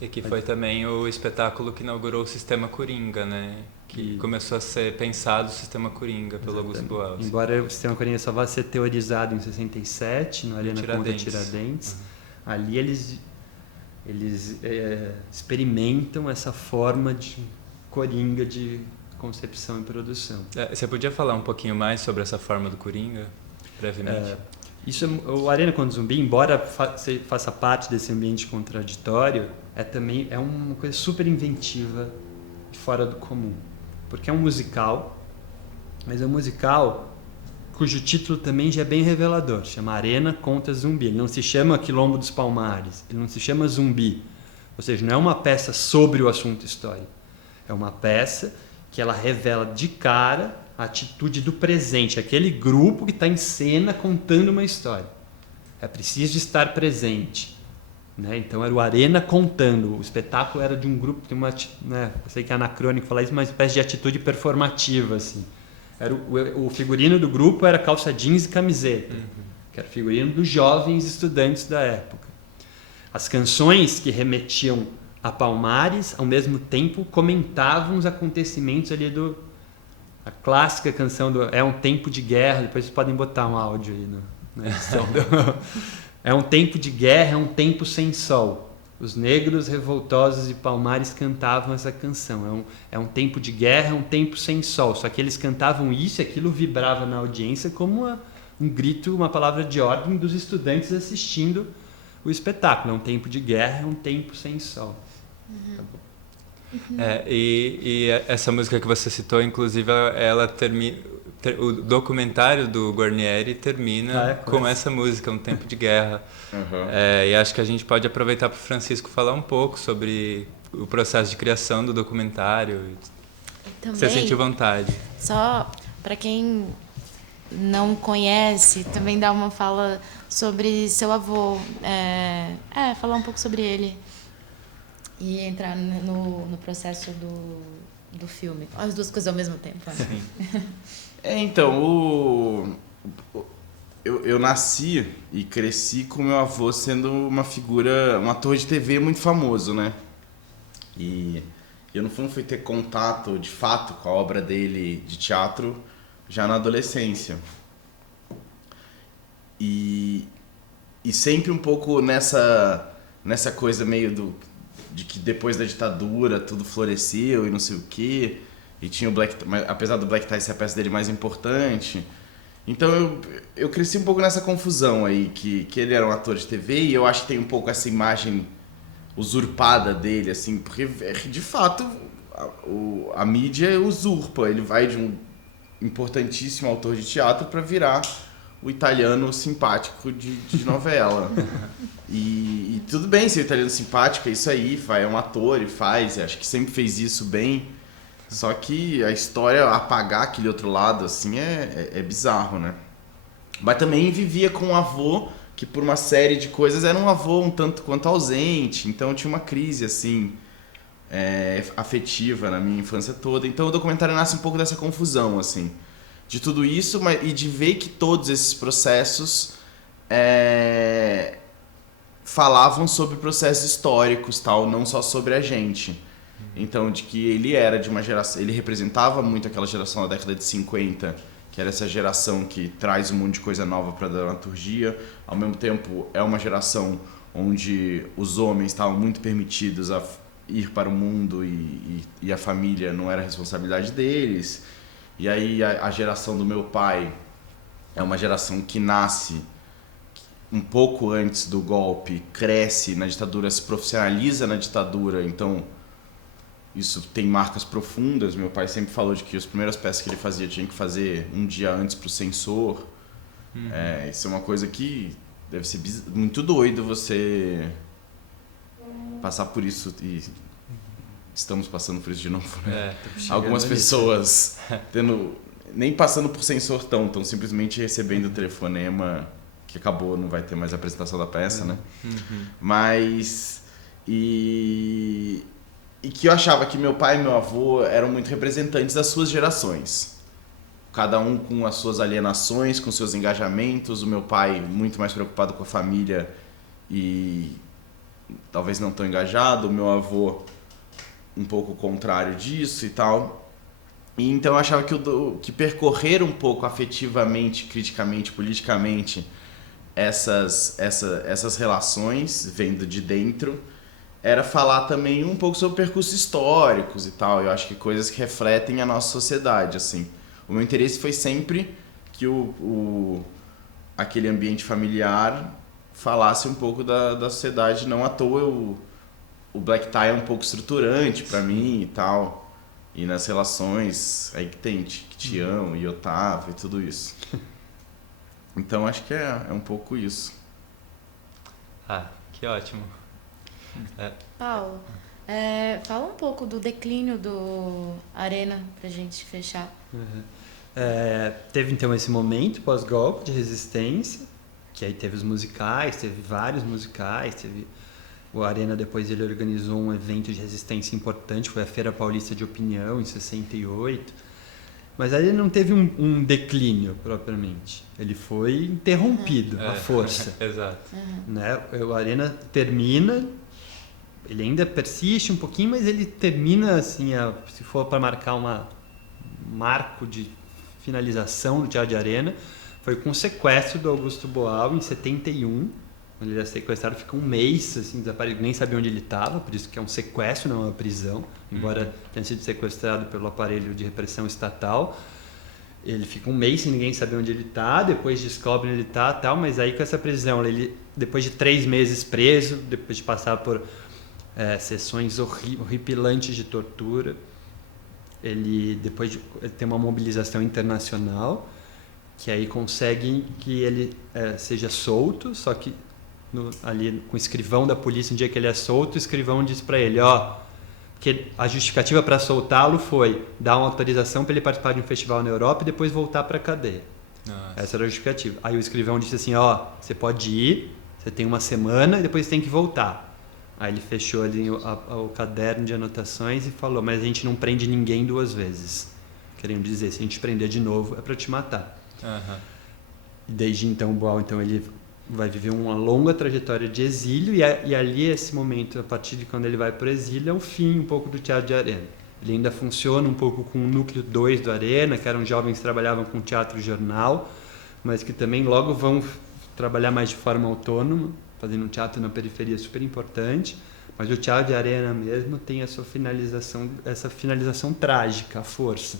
E que foi também o espetáculo que inaugurou o Sistema Coringa, né? Que começou a ser pensado o Sistema Coringa pelo Augusto Boal. Embora o Sistema Coringa só vá ser teorizado em 67, no Arena contra Tiradentes, ali eles experimentam essa forma de Coringa de concepção e produção. Você podia falar um pouquinho mais sobre essa forma do Coringa, brevemente? O Arena contra o Zumbi, embora faça parte desse ambiente contraditório, é uma coisa super inventiva e fora do comum. Porque é um musical, mas é um musical cujo título também já é bem revelador. Chama Arena contra Zumbi. Ele não se chama Quilombo dos Palmares, ele não se chama Zumbi. Ou seja, não é uma peça sobre o assunto histórico. É uma peça que ela revela de cara a atitude do presente, aquele grupo que está em cena contando uma história. É preciso estar presente. Né? Então era o Arena contando, o espetáculo era de um grupo, tem uma, né, eu sei que é anacrônico falar isso, mas uma espécie de atitude performativa. Assim. O figurino do grupo era calça jeans e camiseta, que era o figurino dos jovens estudantes da época. As canções que remetiam a Palmares, ao mesmo tempo, comentavam os acontecimentos ali a clássica canção do É um Tempo de Guerra, depois vocês podem botar um áudio aí na edição. É um tempo de guerra, é um tempo sem sol. Os negros revoltosos de Palmares cantavam essa canção. É um tempo de guerra, é um tempo sem sol. Só que eles cantavam isso e aquilo vibrava na audiência como um grito, uma palavra de ordem dos estudantes assistindo o espetáculo. É um tempo de guerra, é um tempo sem sol. Tá bom. E essa música que você citou, inclusive, ela termina... O documentário do Guarnieri termina com essa música, Um Tempo de Guerra. E acho que a gente pode aproveitar para o Francisco falar um pouco sobre o processo de criação do documentário. Também, você sentiu vontade. Só para quem não conhece, também dar uma fala sobre seu avô. Falar um pouco sobre ele. E entrar no processo do filme. As duas coisas ao mesmo tempo. Né? Sim. Então, eu nasci e cresci com meu avô sendo uma figura, um ator de TV muito famoso, né? E eu, no fundo, fui ter contato, de fato, com a obra dele de teatro já na adolescência. E sempre um pouco nessa coisa meio de que depois da ditadura tudo floresceu e não sei o quê. E tinha apesar do Black Tie ser a peça dele mais importante. Então eu cresci um pouco nessa confusão aí, que ele era um ator de TV, e eu acho que tem um pouco essa imagem usurpada dele, assim, porque de fato a mídia usurpa, ele vai de um importantíssimo autor de teatro para virar o italiano simpático de novela. E tudo bem ser italiano simpático, é isso aí, é um ator e faz, acho que sempre fez isso bem. Só que a história, apagar aquele outro lado, assim, é bizarro, né? Mas também vivia com um avô que, por uma série de coisas, era um avô um tanto quanto ausente. Então tinha uma crise, assim, afetiva na minha infância toda. Então o documentário nasce um pouco dessa confusão, assim, de tudo isso, e de ver que todos esses processos falavam sobre processos históricos, tal, não só sobre a gente. Então, de que ele era de uma geração, ele representava muito aquela geração da década de 50, que era essa geração que traz um monte de coisa nova para a dramaturgia. Ao mesmo tempo, é uma geração onde os homens estavam muito permitidos a ir para o mundo e a família não era responsabilidade deles. E aí a geração do meu pai é uma geração que nasce um pouco antes do golpe, cresce na ditadura, se profissionaliza na ditadura, então isso tem marcas profundas. Meu pai sempre falou de que as primeiras peças que ele fazia tinha que fazer um dia antes para o censor. Isso é uma coisa que deve ser muito doido você passar por isso, e estamos passando por isso de novo, né? Algumas pessoas nem passando por censor estão simplesmente recebendo o telefonema que acabou, não vai ter mais a apresentação da peça, né? Mas e que eu achava que meu pai e meu avô eram muito representantes das suas gerações. Cada um com as suas alienações, com seus engajamentos. O meu pai muito mais preocupado com a família e talvez não tão engajado, o meu avô um pouco contrário disso e tal. E então eu achava que percorrer um pouco afetivamente, criticamente, politicamente essas relações, vendo de dentro, era falar também um pouco sobre percursos históricos e tal. Eu acho que coisas que refletem a nossa sociedade, assim. O meu interesse foi sempre que aquele ambiente familiar falasse um pouco da sociedade. Não à toa o black tie é um pouco estruturante pra mim e tal. E nas relações aí que tem que te amo e Otávio e tudo isso. Então acho que é um pouco isso. Ah, que ótimo. Paulo, fala um pouco do declínio do Arena pra gente fechar. Teve então esse momento pós-golpe de resistência, que aí teve os musicais, teve vários musicais, teve o Arena, depois ele organizou um evento de resistência importante, foi a Feira Paulista de Opinião em 68, mas aí ele não teve um declínio propriamente, ele foi interrompido à força. Exato. Né? O Arena termina, ele ainda persiste um pouquinho, mas ele termina assim, se for para marcar um marco de finalização do Teatro de Arena, foi com o sequestro do Augusto Boal em 71. Quando ele era sequestrado, fica um mês assim, desaparecido, nem sabia onde ele estava, por isso que é um sequestro, não é uma prisão, embora tenha sido sequestrado pelo aparelho de repressão estatal. Ele fica um mês sem ninguém saber onde ele está, depois descobre onde ele está, tal, mas aí com essa prisão, ele, depois de 3 meses preso, depois de passar por sessões horripilantes de tortura, ele tem uma mobilização internacional, que aí consegue que ele seja solto, só que ali com o escrivão da polícia, no dia que ele é solto, o escrivão diz para ele, que a justificativa para soltá-lo foi dar uma autorização para ele participar de um festival na Europa e depois voltar para a cadeia. Nossa. Essa era a justificativa. Aí o escrivão disse assim, você pode ir, você tem 1 semana e depois tem que voltar. Aí ele fechou ali o caderno de anotações e falou, mas a gente não prende ninguém 2 vezes. Querendo dizer, se a gente prender de novo é para te matar. E desde então o Boal, ele vai viver uma longa trajetória de exílio e ali esse momento, a partir de quando ele vai para o exílio, é o fim um pouco do Teatro de Arena. Ele ainda funciona um pouco com o núcleo 2 do Arena, que eram jovens que trabalhavam com teatro jornal, mas que também logo vão trabalhar mais de forma autônoma, fazendo um teatro na periferia super importante, mas o Teatro de Arena mesmo tem essa finalização trágica, a força.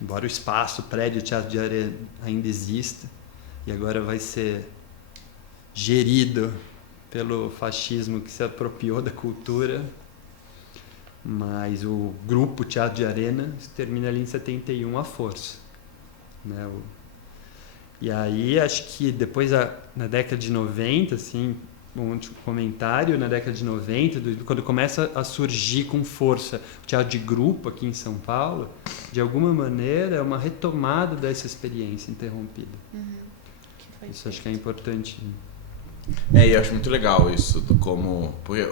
Embora o espaço, o prédio do Teatro de Arena ainda exista, e agora vai ser gerido pelo fascismo que se apropriou da cultura, mas o grupo Teatro de Arena termina ali em 71 à força. Né? E aí acho que depois, na década de 90, assim, um último comentário, na década de 90, quando começa a surgir com força o teatro de grupo aqui em São Paulo, de alguma maneira é uma retomada dessa experiência interrompida. Isso acho que é importante. E eu acho muito legal isso, porque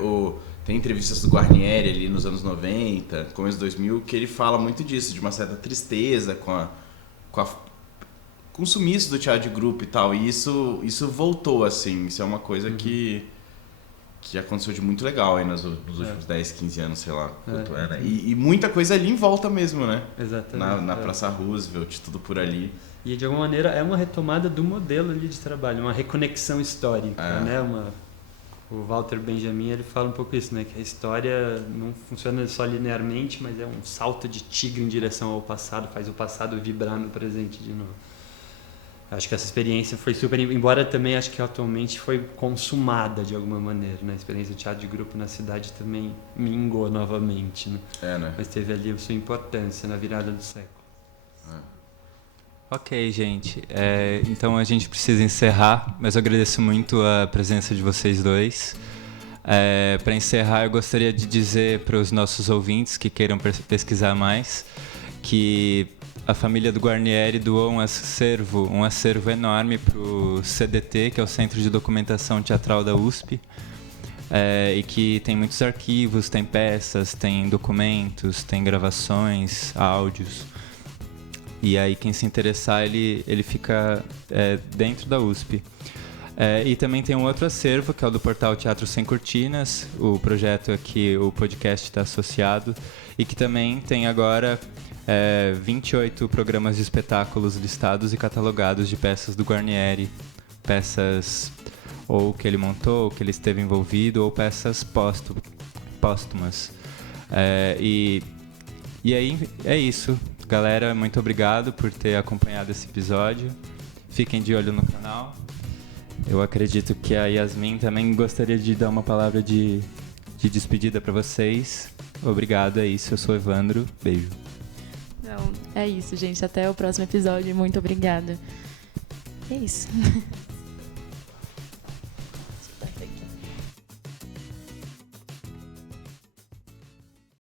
tem entrevistas do Guarnieri ali nos anos 90, começo de 2000, que ele fala muito disso, de uma certa tristeza com o sumiço do teatro de grupo e tal, e isso voltou, assim, isso é uma coisa que aconteceu de muito legal aí nos últimos 10, 15 anos, sei lá. E muita coisa ali em volta mesmo, né? Exatamente. Na Praça Roosevelt, tudo por ali. E de alguma maneira é uma retomada do modelo ali de trabalho, uma reconexão histórica, né? O Walter Benjamin, ele fala um pouco isso, né? Que a história não funciona só linearmente, mas é um salto de tigre em direção ao passado, faz o passado vibrar no presente de novo. Acho que essa experiência foi super, embora também acho que atualmente foi consumada de alguma maneira, né? A experiência de teatro de grupo na cidade também mingou novamente, né? Né? Mas teve ali a sua importância na virada do século. Ok, gente. Então a gente precisa encerrar, mas eu agradeço muito a presença de vocês dois. Para encerrar, eu gostaria de dizer para os nossos ouvintes que queiram pesquisar mais que a família do Guarnieri doou um acervo enorme para o CDT, que é o Centro de Documentação Teatral da USP, e que tem muitos arquivos, tem peças, tem documentos, tem gravações, áudios. E aí quem se interessar, ele fica dentro da USP. E também tem um outro acervo, que é o do portal Teatro Sem Cortinas, o projeto a que o podcast está associado, e que também tem agora 28 programas de espetáculos listados e catalogados de peças do Guarnieri, peças ou que ele montou, ou que ele esteve envolvido, ou peças póstumas. E aí é isso. Galera, muito obrigado por ter acompanhado esse episódio. Fiquem de olho no canal. Eu acredito que a Yasmin também gostaria de dar uma palavra de despedida para vocês. Obrigado, é isso. Eu sou o Evandro. Beijo. Não, é isso, gente. Até o próximo episódio. Muito obrigada. É isso.